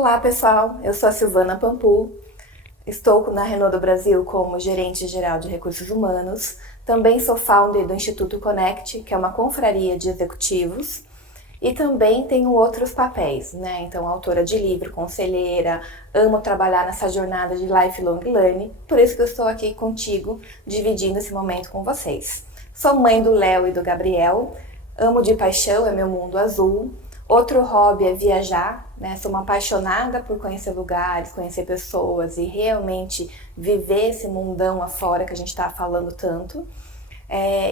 Olá pessoal, eu sou a Silvana Pampul, estou na Renault do Brasil como gerente geral de recursos humanos, também sou founder do Instituto Connect, que é uma confraria de executivos, e também tenho outros papéis, né? Então, autora de livro, conselheira, amo trabalhar nessa jornada de lifelong learning, por isso que eu estou aqui contigo, dividindo esse momento com vocês. Sou mãe do Léo e do Gabriel, amo de paixão, é meu mundo azul. Outro hobby é viajar, né? Sou uma apaixonada por conhecer lugares, conhecer pessoas e realmente viver esse mundão afora que a gente está falando tanto.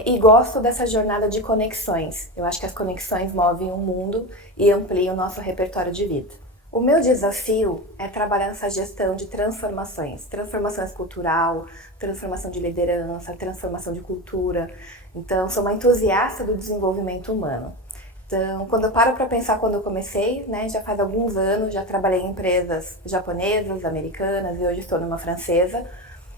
E gosto dessa jornada de conexões. Eu acho que as conexões movem o mundo e ampliam o nosso repertório de vida. O meu desafio é trabalhar nessa gestão de transformações. Transformações cultural, transformação de liderança, transformação de cultura. Então, sou uma entusiasta do desenvolvimento humano. Então, quando eu paro para pensar quando eu comecei, né, já faz alguns anos, já trabalhei em empresas japonesas, americanas e hoje estou numa francesa.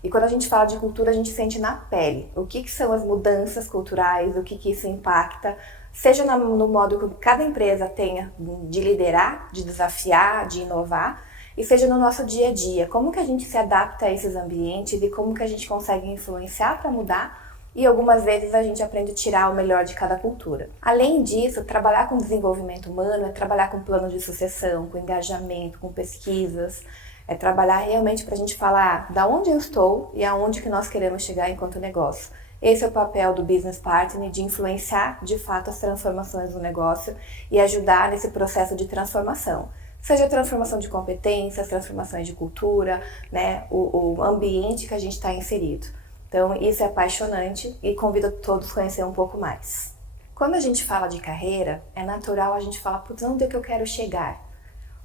E quando a gente fala de cultura, a gente sente na pele o que são as mudanças culturais, o que isso impacta, seja no modo que cada empresa tenha de liderar, de desafiar, de inovar, e seja no nosso dia a dia, como que a gente se adapta a esses ambientes e como que a gente consegue influenciar para mudar. E algumas vezes a gente aprende a tirar o melhor de cada cultura. Além disso, trabalhar com desenvolvimento humano é trabalhar com plano de sucessão, com engajamento, com pesquisas, é trabalhar realmente para a gente falar da onde eu estou e aonde que nós queremos chegar enquanto negócio. Esse é o papel do Business Partner, de influenciar de fato as transformações do negócio e ajudar nesse processo de transformação. Seja transformação de competências, transformações de cultura, né, o ambiente que a gente está inserido. Então, isso é apaixonante e convido todos a conhecer um pouco mais. Quando a gente fala de carreira, é natural a gente falar, putz, onde é que eu quero chegar?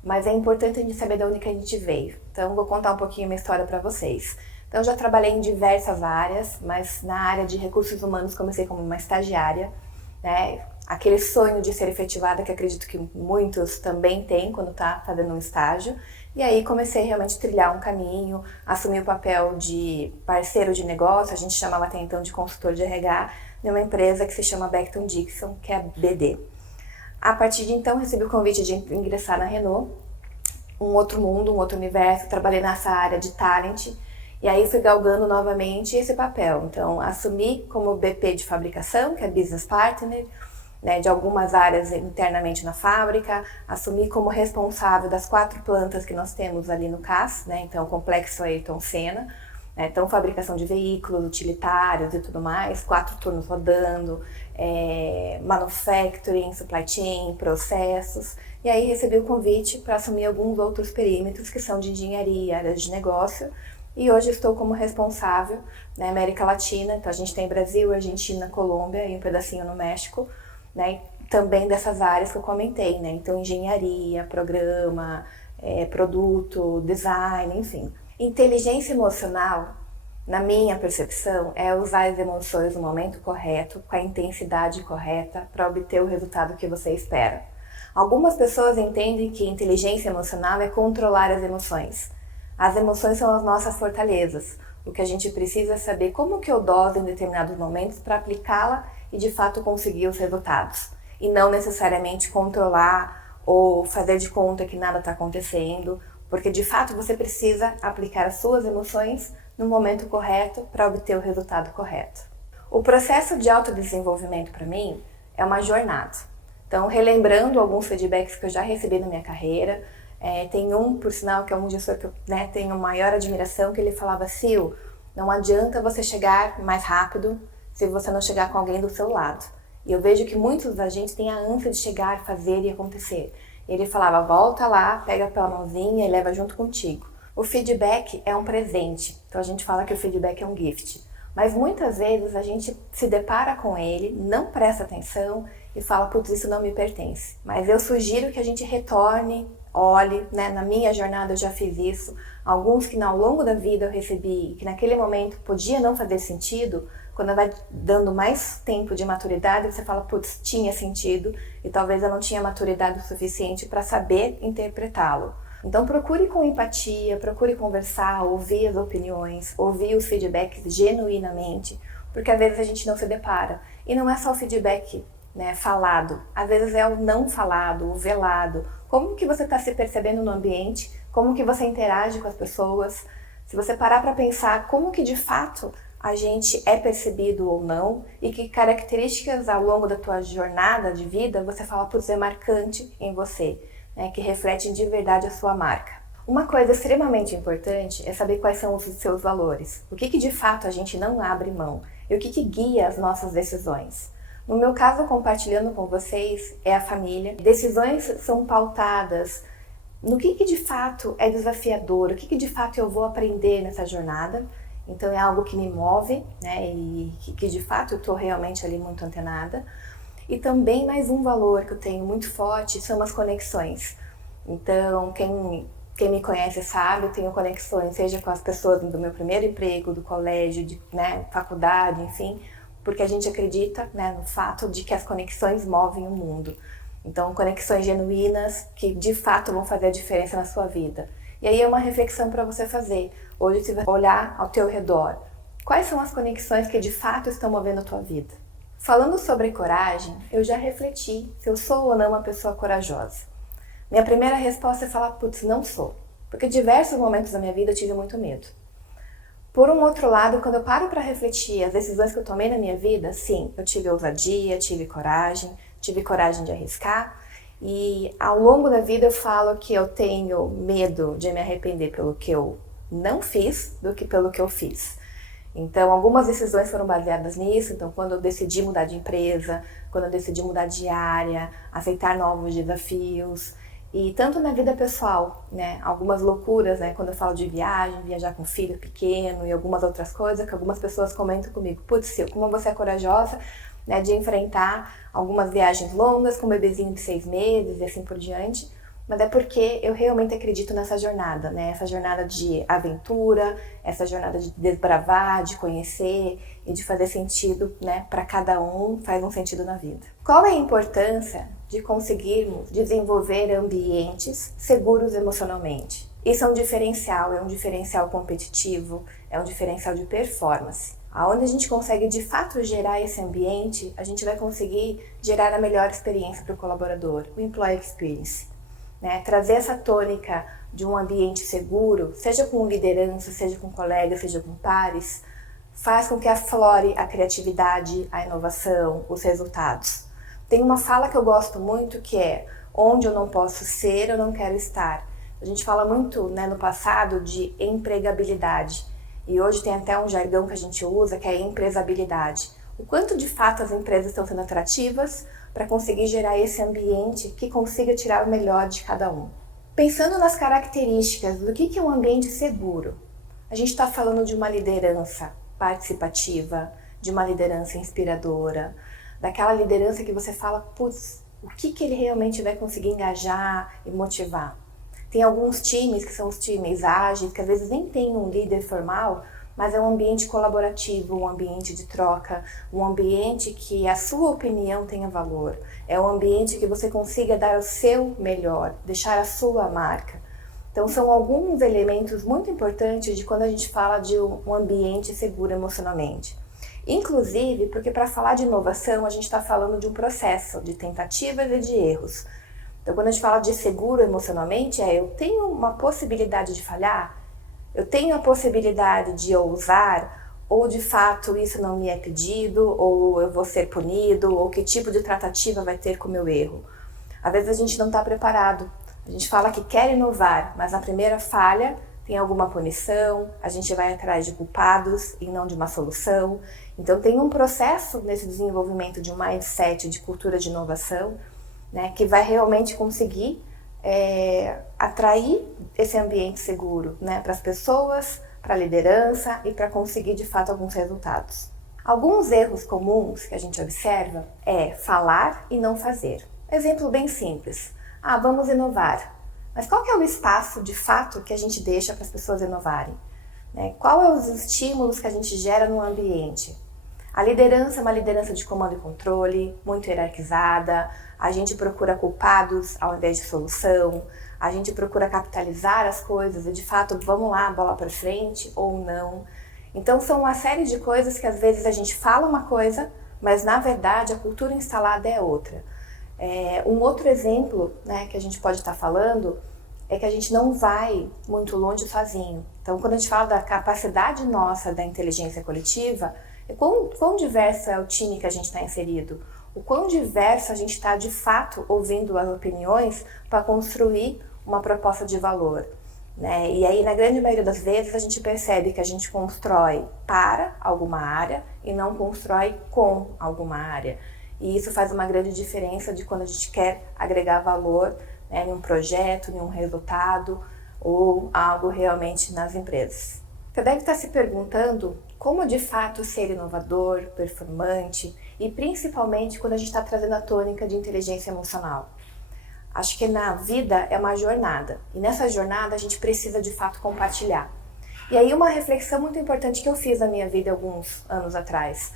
Mas é importante a gente saber de onde que a gente veio. Então, vou contar um pouquinho a minha história para vocês. Então, já trabalhei em diversas áreas, mas na área de recursos humanos comecei como uma estagiária, né? Aquele sonho de ser efetivada que acredito que muitos também têm quando está fazendo um estágio. E aí comecei realmente a trilhar um caminho, assumi o papel de parceiro de negócio, a gente chamava até então de consultor de RH, numa empresa que se chama Becton Dickinson, que é a BD. A partir de então recebi o convite de ingressar na Renault, um outro mundo, um outro universo, trabalhei nessa área de talent, e aí fui galgando novamente esse papel. Então assumi como BP de fabricação, que é Business Partner, né, de algumas áreas internamente na fábrica, assumi como responsável das 4 plantas que nós temos ali no CAS, né, então o Complexo Ayrton Senna, né, então fabricação de veículos, utilitários e tudo mais, 4 turnos rodando, manufacturing, supply chain, processos, e aí recebi o convite para assumir alguns outros perímetros que são de engenharia, áreas de negócio, e hoje estou como responsável na América Latina, então a gente tem Brasil, Argentina, Colômbia e um pedacinho no México, né, também dessas áreas que eu comentei, né, então engenharia, programa, produto, design, enfim. Inteligência emocional, na minha percepção, é usar as emoções no momento correto, com a intensidade correta, para obter o resultado que você espera. Algumas pessoas entendem que inteligência emocional é controlar as emoções. As emoções são as nossas fortalezas. O que a gente precisa é saber como que eu doso em determinados momentos para aplicá-la e de fato conseguir os resultados. E não necessariamente controlar ou fazer de conta que nada está acontecendo, porque de fato você precisa aplicar as suas emoções no momento correto para obter o resultado correto. O processo de autodesenvolvimento para mim é uma jornada. Então, relembrando alguns feedbacks que eu já recebi na minha carreira, tem um, por sinal, que é um gestor que eu tenho maior admiração, que ele falava, Sil, não adianta você chegar mais rápido se você não chegar com alguém do seu lado. E eu vejo que muitos da gente têm a ânsia de chegar, fazer e acontecer. E ele falava, volta lá, pega pela mãozinha e leva junto contigo. O feedback é um presente, então a gente fala que o feedback é um gift. Mas muitas vezes a gente se depara com ele, não presta atenção e fala, putz, isso não me pertence. Mas eu sugiro que a gente retorne, olhe, né? Na minha jornada eu já fiz isso. Alguns que ao longo da vida eu recebi, que naquele momento podia não fazer sentido, quando vai dando mais tempo de maturidade, você fala, putz, tinha sentido e talvez eu não tinha maturidade o suficiente para saber interpretá-lo. Então procure com empatia, procure conversar, ouvir as opiniões, ouvir os feedbacks genuinamente, porque às vezes a gente não se depara. E não é só o feedback né, falado, às vezes é o não falado, o velado. Como que você está se percebendo no ambiente, como que você interage com as pessoas. Se você parar para pensar como que de fato a gente é percebido ou não e que características ao longo da tua jornada de vida você fala, putz, é marcante em você, né, que refletem de verdade a sua marca. Uma coisa extremamente importante é saber quais são os seus valores, o que de fato a gente não abre mão e o que guia as nossas decisões. No meu caso, compartilhando com vocês, é a família. Decisões são pautadas no que de fato é desafiador, o que de fato eu vou aprender nessa jornada. Então é algo que me move, né, e que de fato eu estou realmente ali muito antenada. E também mais um valor que eu tenho muito forte são as conexões. Então quem me conhece sabe, eu tenho conexões, seja com as pessoas do meu primeiro emprego, do colégio, faculdade, enfim, porque a gente acredita, né, no fato de que as conexões movem o mundo. Então, conexões genuínas que de fato vão fazer a diferença na sua vida. E aí é uma reflexão para você fazer. Hoje você vai olhar ao teu redor. Quais são as conexões que de fato estão movendo a tua vida? Falando sobre coragem, eu já refleti se eu sou ou não uma pessoa corajosa. Minha primeira resposta é falar, putz, não sou. Porque em diversos momentos da minha vida eu tive muito medo. Por um outro lado, quando eu paro para refletir as decisões que eu tomei na minha vida, sim, eu tive ousadia, tive coragem de arriscar. E ao longo da vida eu falo que eu tenho medo de me arrepender pelo que eu não fiz do que pelo que eu fiz. Então, algumas decisões foram baseadas nisso. Então, quando eu decidi mudar de empresa, quando eu decidi mudar de área, aceitar novos desafios, e tanto na vida pessoal, né, algumas loucuras, né, quando eu falo de viagem, viajar com filho pequeno e algumas outras coisas que algumas pessoas comentam comigo, putz, Sil, como você é corajosa, né, de enfrentar algumas viagens longas com um bebezinho de 6 meses e assim por diante, mas é porque eu realmente acredito nessa jornada, né, essa jornada de aventura, essa jornada de desbravar, de conhecer e de fazer sentido, né, para cada um, faz um sentido na vida. Qual é a importância de conseguirmos desenvolver ambientes seguros emocionalmente? Isso é um diferencial competitivo, é um diferencial de performance. Aonde a gente consegue de fato gerar esse ambiente, a gente vai conseguir gerar a melhor experiência para o colaborador, o Employee Experience. Né? Trazer essa tônica de um ambiente seguro, seja com liderança, seja com colegas, seja com pares, faz com que aflore a criatividade, a inovação, os resultados. Tem uma fala que eu gosto muito que é: onde eu não posso ser, eu não quero estar. A gente fala muito, né, no passado de empregabilidade e hoje tem até um jargão que a gente usa que é empresabilidade. O quanto de fato as empresas estão sendo atrativas para conseguir gerar esse ambiente que consiga tirar o melhor de cada um. Pensando nas características do que é um ambiente seguro, a gente está falando de uma liderança participativa, de uma liderança inspiradora, daquela liderança que você fala, putz, o que ele realmente vai conseguir engajar e motivar. Tem alguns times que são os times ágeis, que às vezes nem tem um líder formal, mas é um ambiente colaborativo, um ambiente de troca, um ambiente que a sua opinião tenha valor. É um ambiente que você consiga dar o seu melhor, deixar a sua marca. Então são alguns elementos muito importantes de quando a gente fala de um ambiente seguro emocionalmente. Inclusive, porque para falar de inovação, a gente está falando de um processo de tentativas e de erros. Então, quando a gente fala de seguro emocionalmente, eu tenho uma possibilidade de falhar, eu tenho a possibilidade de ousar, ou de fato isso não me é pedido, ou eu vou ser punido, ou que tipo de tratativa vai ter com o meu erro. Às vezes a gente não está preparado. A gente fala que quer inovar, mas na primeira falha tem alguma punição, a gente vai atrás de culpados e não de uma solução. Então tem um processo nesse desenvolvimento de um mindset, de cultura de inovação, né, que vai realmente conseguir atrair esse ambiente seguro, né, para as pessoas, para a liderança e para conseguir de fato alguns resultados. Alguns erros comuns que a gente observa é falar e não fazer. Exemplo bem simples. Vamos inovar. Mas qual que é o espaço, de fato, que a gente deixa para as pessoas inovarem? Né? Qual é os estímulos que a gente gera no ambiente? A liderança é uma liderança de comando e controle, muito hierarquizada. A gente procura culpados ao invés de solução. A gente procura capitalizar as coisas e, de fato, vamos lá, bola para frente ou não. Então, são uma série de coisas que, às vezes, a gente fala uma coisa, mas na verdade a cultura instalada é outra. Um outro exemplo, né, que a gente pode estar falando é que a gente não vai muito longe sozinho. Então, quando a gente fala da capacidade nossa da inteligência coletiva, quão diverso é o time que a gente está inserido, o quão diverso a gente está de fato ouvindo as opiniões para construir uma proposta de valor. Né? E aí, na grande maioria das vezes, a gente percebe que a gente constrói para alguma área e não constrói com alguma área. E isso faz uma grande diferença de quando a gente quer agregar valor, né, em um projeto, em um resultado ou algo realmente nas empresas. Você deve estar se perguntando como de fato ser inovador, performante e principalmente quando a gente está trazendo a tônica de inteligência emocional. Acho que na vida é uma jornada e nessa jornada a gente precisa de fato compartilhar. E aí uma reflexão muito importante que eu fiz na minha vida alguns anos atrás.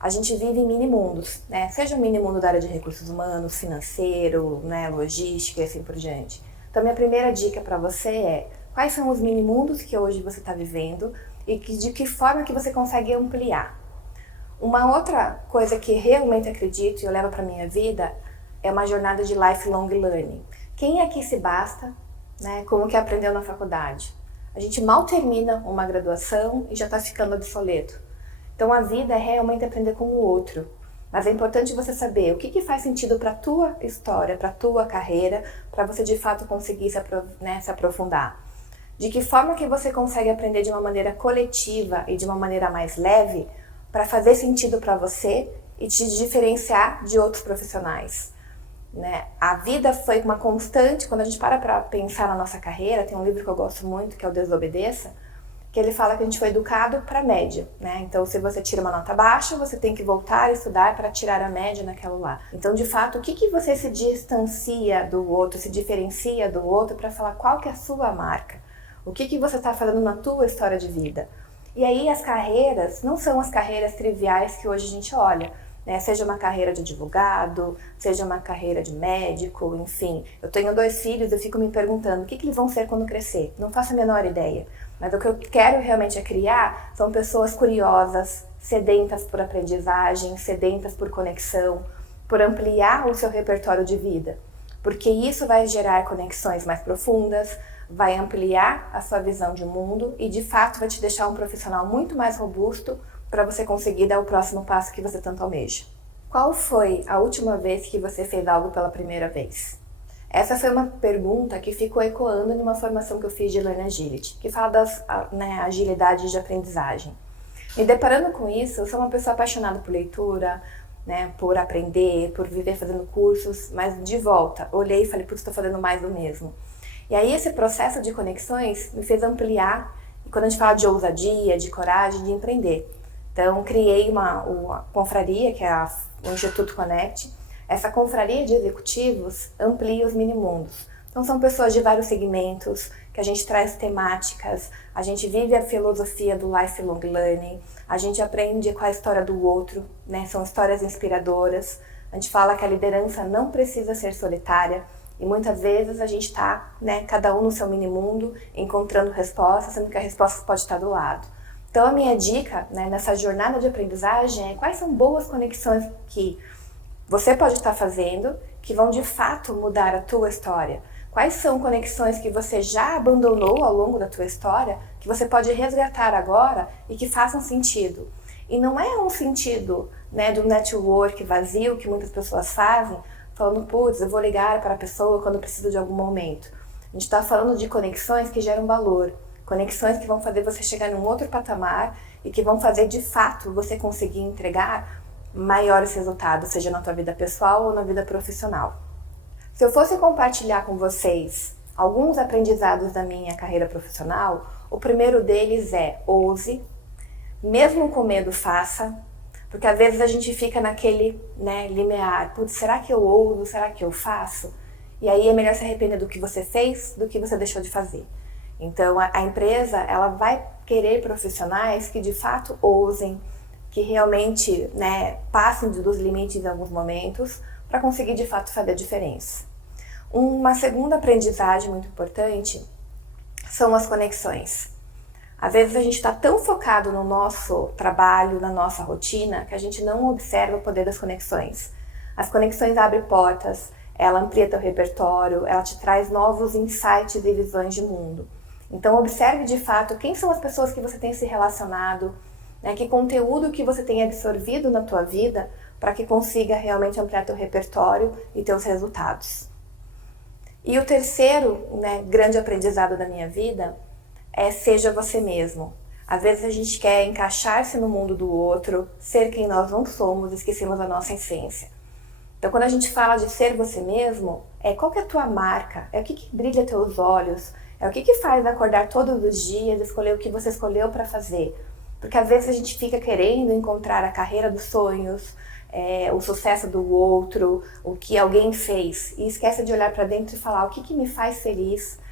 A gente vive em mini-mundos, né? Seja um mini-mundo da área de recursos humanos, financeiro, né, logística e assim por diante. Então, minha primeira dica para você é quais são os mini-mundos que hoje você está vivendo e de que forma que você consegue ampliar. Uma outra coisa que realmente acredito e eu levo para a minha vida é uma jornada de lifelong learning. Quem aqui se basta, né, como que aprendeu na faculdade? A gente mal termina uma graduação e já está ficando obsoleto. Então a vida é realmente aprender com o outro, mas é importante você saber o que faz sentido para a tua história, para a tua carreira, para você de fato conseguir se aprofundar. De que forma que você consegue aprender de uma maneira coletiva e de uma maneira mais leve para fazer sentido para você e te diferenciar de outros profissionais. Né? A vida foi uma constante, quando a gente para pensar na nossa carreira, tem um livro que eu gosto muito que é o Desobedeça, que ele fala que a gente foi educado para a média, né? Então, se você tira uma nota baixa, você tem que voltar a estudar para tirar a média naquela lá. Então, de fato, o que você se distancia do outro, se diferencia do outro para falar qual que é a sua marca? O que você está fazendo na tua história de vida? E aí, as carreiras não são as carreiras triviais que hoje a gente olha, né? Seja uma carreira de advogado, seja uma carreira de médico, enfim. Eu tenho 2 filhos, eu fico me perguntando o que eles vão ser quando crescer. Não faço a menor ideia. Mas o que eu quero realmente criar são pessoas curiosas, sedentas por aprendizagem, sedentas por conexão, por ampliar o seu repertório de vida. Porque isso vai gerar conexões mais profundas, vai ampliar a sua visão de mundo e de fato vai te deixar um profissional muito mais robusto para você conseguir dar o próximo passo que você tanto almeja. Qual foi a última vez que você fez algo pela primeira vez? Essa foi uma pergunta que ficou ecoando numa formação que eu fiz de Learn Agility, que fala das agilidades de aprendizagem. Me deparando com isso, eu sou uma pessoa apaixonada por leitura, né, por aprender, por viver fazendo cursos, mas de volta, olhei e falei, putz, estou fazendo mais do mesmo. E aí esse processo de conexões me fez ampliar, e quando a gente fala de ousadia, de coragem, de empreender. Então, criei uma confraria, que é o Instituto Connect. Essa confraria de executivos amplia os mini-mundos. Então, são pessoas de vários segmentos, que a gente traz temáticas, a gente vive a filosofia do lifelong learning, a gente aprende com a história do outro, né? São histórias inspiradoras. A gente fala que a liderança não precisa ser solitária, e muitas vezes a gente está, né, cada um no seu mini-mundo, encontrando respostas, sendo que a resposta pode estar do lado. Então, a minha dica, né, nessa jornada de aprendizagem é quais são boas conexões que você pode estar fazendo que vão de fato mudar a tua história. Quais são conexões que você já abandonou ao longo da tua história que você pode resgatar agora e que façam sentido. E não é um sentido, né, do network vazio que muitas pessoas fazem, falando, putz, eu vou ligar para a pessoa quando preciso de algum momento. A gente está falando de conexões que geram valor, conexões que vão fazer você chegar num outro patamar e que vão fazer de fato você conseguir entregar maiores resultados, seja na tua vida pessoal ou na vida profissional. Se eu fosse compartilhar com vocês alguns aprendizados da minha carreira profissional, o primeiro deles é ouse, mesmo com medo faça, porque às vezes a gente fica naquele, né, limiar, putz, será que eu ouso, será que eu faço? E aí é melhor se arrepender do que você fez, do que você deixou de fazer. Então a empresa, ela vai querer profissionais que de fato ousem, que realmente, né, passem dos limites em alguns momentos para conseguir de fato fazer a diferença. Uma segunda aprendizagem muito importante são as conexões. Às vezes a gente está tão focado no nosso trabalho, na nossa rotina, que a gente não observa o poder das conexões. As conexões abrem portas, ela amplia teu repertório, ela te traz novos insights e visões de mundo. Então observe de fato quem são as pessoas que você tem se relacionado, né, que conteúdo que você tem absorvido na tua vida para que consiga realmente ampliar teu repertório e teus resultados. E o terceiro, né, grande aprendizado da minha vida é seja você mesmo. Às vezes a gente quer encaixar-se no mundo do outro, ser quem nós não somos, esquecemos a nossa essência. Então quando a gente fala de ser você mesmo, qual que é a tua marca? É o que brilha teus olhos? É o que faz acordar todos os dias, escolher o que você escolheu para fazer? Porque às vezes a gente fica querendo encontrar a carreira dos sonhos, o sucesso do outro, o que alguém fez, e esquece de olhar para dentro e falar o que me faz feliz,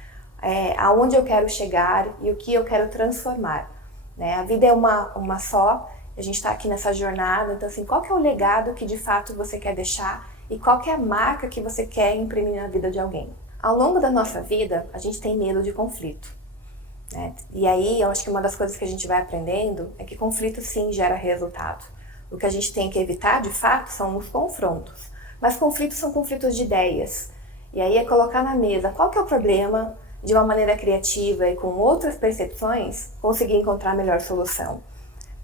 aonde eu quero chegar e o que eu quero transformar. Né? A vida é uma só, a gente está aqui nessa jornada, então assim, qual que é o legado que de fato você quer deixar e qual que é a marca que você quer imprimir na vida de alguém? Ao longo da nossa vida, a gente tem medo de conflito. Né? E aí, eu acho que uma das coisas que a gente vai aprendendo é que conflito sim gera resultado. O que a gente tem que evitar, de fato, são os confrontos. Mas conflitos são conflitos de ideias. E aí é colocar na mesa qual que é o problema, de uma maneira criativa e com outras percepções, conseguir encontrar a melhor solução.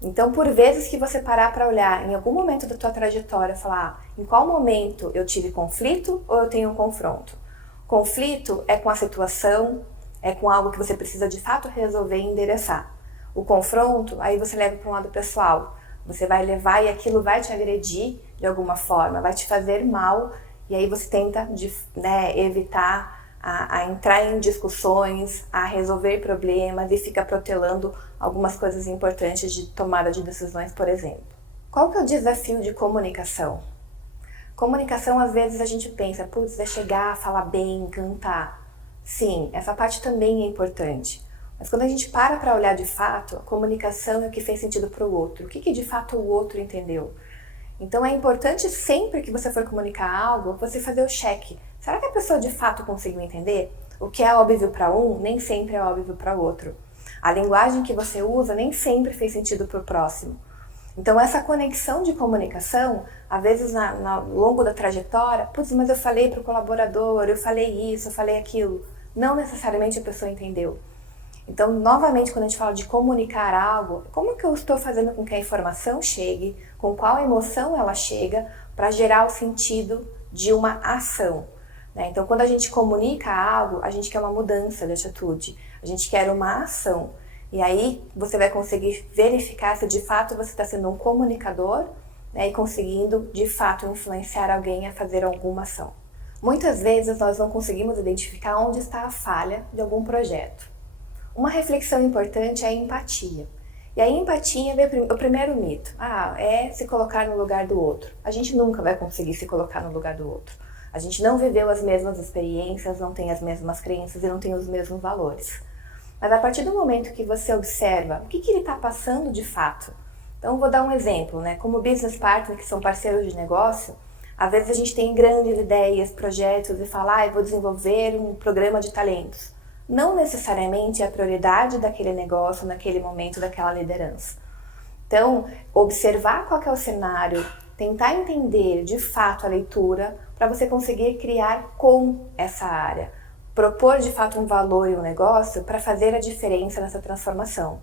Então, por vezes que você parar para olhar em algum momento da tua trajetória, falar em qual momento eu tive conflito ou eu tenho um confronto. Conflito é com a situação, é com algo que você precisa de fato resolver e endereçar. O confronto, aí você leva para um lado pessoal. Você vai levar e aquilo vai te agredir de alguma forma, vai te fazer mal, e aí você tenta evitar a entrar em discussões, a resolver problemas e fica protelando algumas coisas importantes de tomada de decisões, por exemplo. Qual que é o desafio de comunicação? Comunicação, às vezes a gente pensa, putz, é chegar, falar bem, cantar. Sim, essa parte também é importante. Mas quando a gente para olhar de fato, a comunicação é o que fez sentido para o outro. O que de fato o outro entendeu? Então é importante sempre que você for comunicar algo, você fazer o check. Será que a pessoa de fato conseguiu entender? O que é óbvio para um, nem sempre é óbvio para o outro. A linguagem que você usa nem sempre fez sentido para o próximo. Então essa conexão de comunicação, às vezes ao longo da trajetória, putz, mas eu falei para o colaborador, eu falei isso, eu falei aquilo. Não necessariamente a pessoa entendeu. Então, novamente, quando a gente fala de comunicar algo, como que eu estou fazendo com que a informação chegue, com qual emoção ela chega, para gerar o sentido de uma ação. Né? Então, quando a gente comunica algo, a gente quer uma mudança de atitude, a gente quer uma ação. E aí você vai conseguir verificar se de fato você está sendo um comunicador, né, e conseguindo de fato influenciar alguém a fazer alguma ação. Muitas vezes nós não conseguimos identificar onde está a falha de algum projeto. Uma reflexão importante é a empatia. E a empatia é o primeiro mito. É se colocar no lugar do outro. A gente nunca vai conseguir se colocar no lugar do outro. A gente não viveu as mesmas experiências, não tem as mesmas crenças e não tem os mesmos valores. Mas a partir do momento que você observa o que ele está passando de fato. Então, vou dar um exemplo, né? Como business partner, que são parceiros de negócio, às vezes a gente tem grandes ideias, projetos e fala, eu vou desenvolver um programa de talentos. Não necessariamente é a prioridade daquele negócio, naquele momento, daquela liderança. Então, observar qual que é o cenário, tentar entender de fato a leitura para você conseguir criar com essa área. Propor de fato um valor em um negócio para fazer a diferença nessa transformação.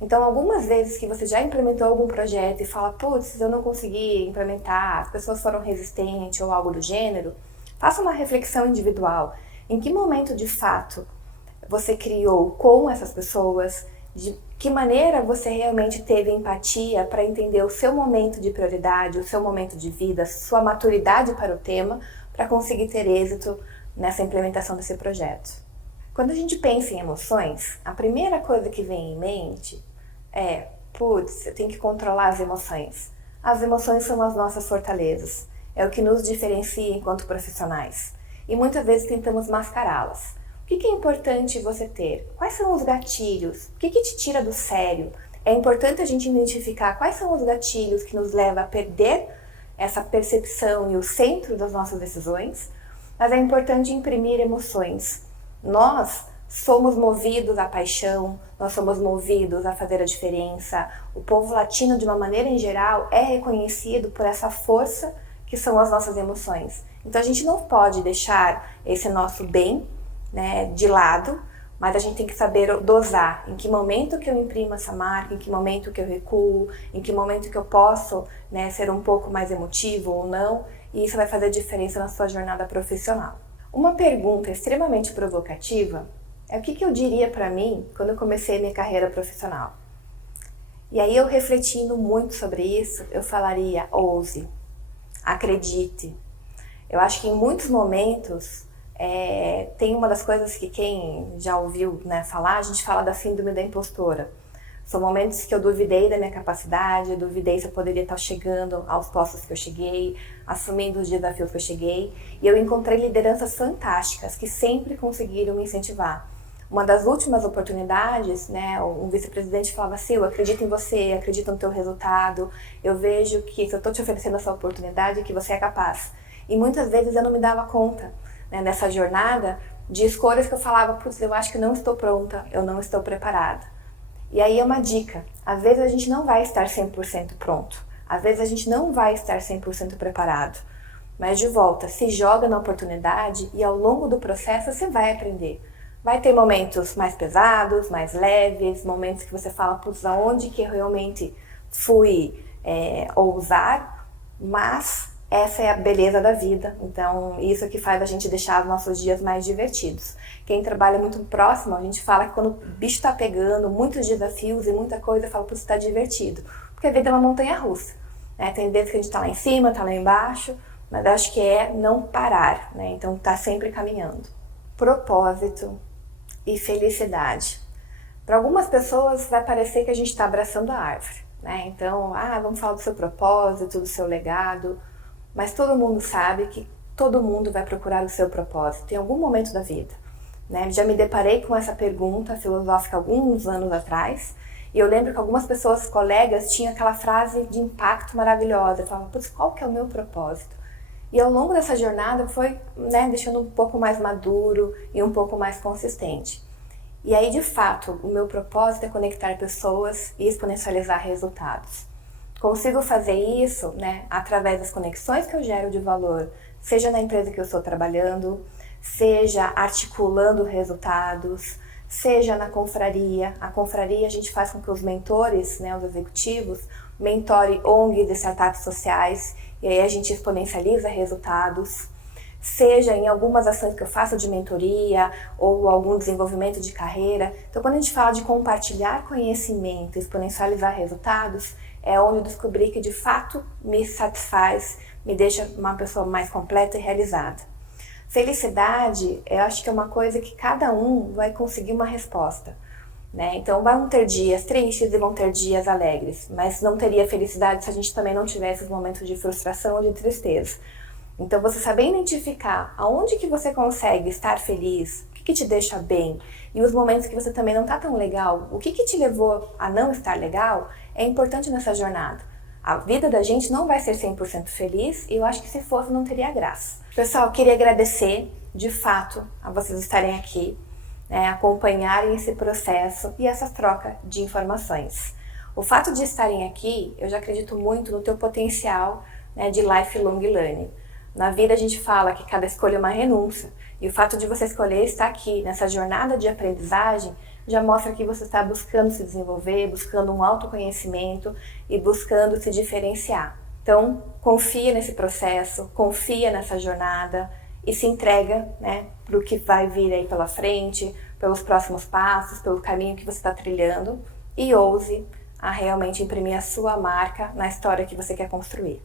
Então, algumas vezes que você já implementou algum projeto e fala, putz, eu não consegui implementar, as pessoas foram resistentes ou algo do gênero, faça uma reflexão individual. Em que momento de fato você criou com essas pessoas, de que maneira você realmente teve empatia para entender o seu momento de prioridade, o seu momento de vida, sua maturidade para o tema, para conseguir ter êxito nessa implementação desse projeto. Quando a gente pensa em emoções, a primeira coisa que vem em mente é, putz, eu tenho que controlar as emoções. As emoções são as nossas fortalezas, é o que nos diferencia enquanto profissionais. E muitas vezes tentamos mascará-las. O que é importante você ter? Quais são os gatilhos? O que te tira do sério? É importante a gente identificar quais são os gatilhos que nos levam a perder essa percepção e o centro das nossas decisões, mas é importante imprimir emoções. Nós somos movidos à paixão, nós somos movidos a fazer a diferença. O povo latino, de uma maneira em geral, é reconhecido por essa força que são as nossas emoções. Então a gente não pode deixar esse nosso bem, né, de lado, mas a gente tem que saber dosar em que momento que eu imprimo essa marca, em que momento que eu recuo, em que momento que eu posso, né, ser um pouco mais emotivo ou não, e isso vai fazer diferença na sua jornada profissional. Uma pergunta extremamente provocativa é o que eu diria para mim quando eu comecei minha carreira profissional. E aí eu refletindo muito sobre isso, eu falaria: ouse, acredite. Eu acho que em muitos momentos tem uma das coisas que quem já ouviu, né, falar, a gente fala da síndrome da impostora. São momentos que eu duvidei da minha capacidade, eu duvidei se eu poderia estar chegando aos postos que eu cheguei, assumindo os desafios que eu cheguei, e eu encontrei lideranças fantásticas que sempre conseguiram me incentivar. Uma das últimas oportunidades, né, um vice-presidente falava assim: eu acredito em você, acredito no teu resultado, eu vejo que se eu estou te oferecendo essa oportunidade, que você é capaz. E muitas vezes eu não me dava conta, né, nessa jornada de escolhas que eu falava: putz, eu acho que não estou pronta, eu não estou preparada. E aí é uma dica: às vezes a gente não vai estar 100% pronto, às vezes a gente não vai estar 100% preparado, mas de volta, se joga na oportunidade e ao longo do processo você vai aprender. Vai ter momentos mais pesados, mais leves, momentos que você fala: putz, aonde que eu realmente fui ousar, mas essa é a beleza da vida. Então isso é que faz a gente deixar os nossos dias mais divertidos. Quem trabalha muito próximo, a gente fala que quando o bicho está pegando, muitos desafios e muita coisa, fala: putz, está divertido, porque a vida é uma montanha russa, né? Tem vezes que a gente está lá em cima, está lá embaixo, mas acho que é não parar, né? Então tá sempre caminhando. Propósito e felicidade. Para algumas pessoas vai parecer que a gente está abraçando a árvore, né? Então, vamos falar do seu propósito, do seu legado, mas todo mundo sabe que todo mundo vai procurar o seu propósito em algum momento da vida, né? Já me deparei com essa pergunta filosófica alguns anos atrás, e eu lembro que algumas pessoas, colegas, tinham aquela frase de impacto maravilhosa, falavam: putz, qual que é o meu propósito? E ao longo dessa jornada foi, né, deixando um pouco mais maduro e um pouco mais consistente. E aí, de fato, o meu propósito é conectar pessoas e exponencializar resultados. Consigo fazer isso, né, através das conexões que eu gero de valor, seja na empresa que eu estou trabalhando, seja articulando resultados, seja na confraria. A confraria a gente faz com que os mentores, né, os executivos, mentore ONGs e startups sociais, e aí a gente exponencializa resultados. Seja em algumas ações que eu faço de mentoria ou algum desenvolvimento de carreira. Então, quando a gente fala de compartilhar conhecimento, exponencializar resultados, é onde eu descobri que de fato me satisfaz, me deixa uma pessoa mais completa e realizada. Felicidade, eu acho que é uma coisa que cada um vai conseguir uma resposta, né? Então vão ter dias tristes e vão ter dias alegres, mas não teria felicidade se a gente também não tivesse os momentos de frustração ou de tristeza. Então você saber identificar aonde que você consegue estar feliz, o que te deixa bem, e os momentos que você também não está tão legal, o que te levou a não estar legal, é importante nessa jornada. A vida da gente não vai ser 100% feliz, e eu acho que se fosse não teria graça. Pessoal, eu queria agradecer de fato a vocês estarem aqui, né, acompanharem esse processo e essa troca de informações. O fato de estarem aqui, eu já acredito muito no teu potencial, né, de lifelong learning. Na vida a gente fala que cada escolha é uma renúncia, e o fato de você escolher estar aqui nessa jornada de aprendizagem já mostra que você está buscando se desenvolver, buscando um autoconhecimento e buscando se diferenciar. Então, confia nesse processo, confia nessa jornada e se entrega, né, para o que vai vir aí pela frente, pelos próximos passos, pelo caminho que você está trilhando, e ouse a realmente imprimir a sua marca na história que você quer construir.